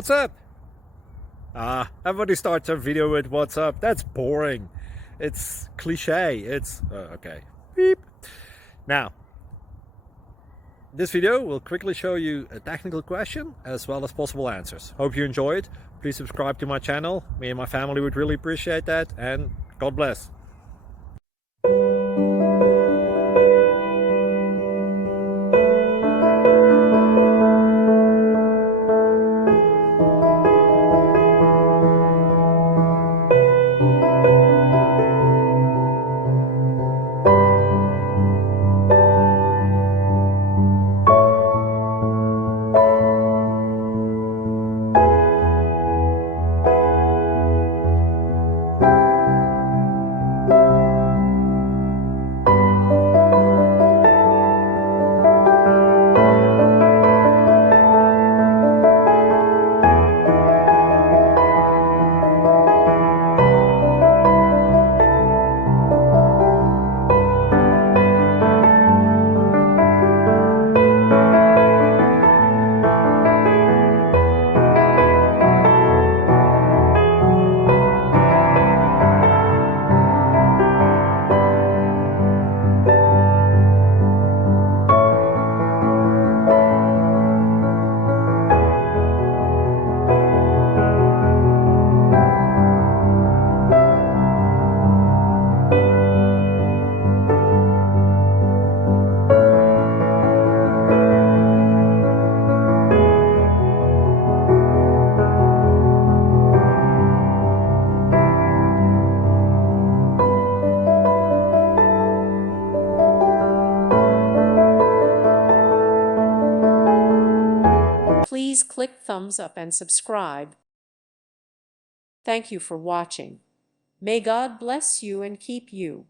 What's up? Everybody starts a video with what's up. That's boring. It's cliche. It's okay. Beep. Now, this video will quickly show you a technical question as well as possible answers. Hope you enjoy it. Please subscribe to my channel. Me and my family would really appreciate that, and God bless. Please click thumbs up and subscribe. Thank you for watching. May God bless you and keep you.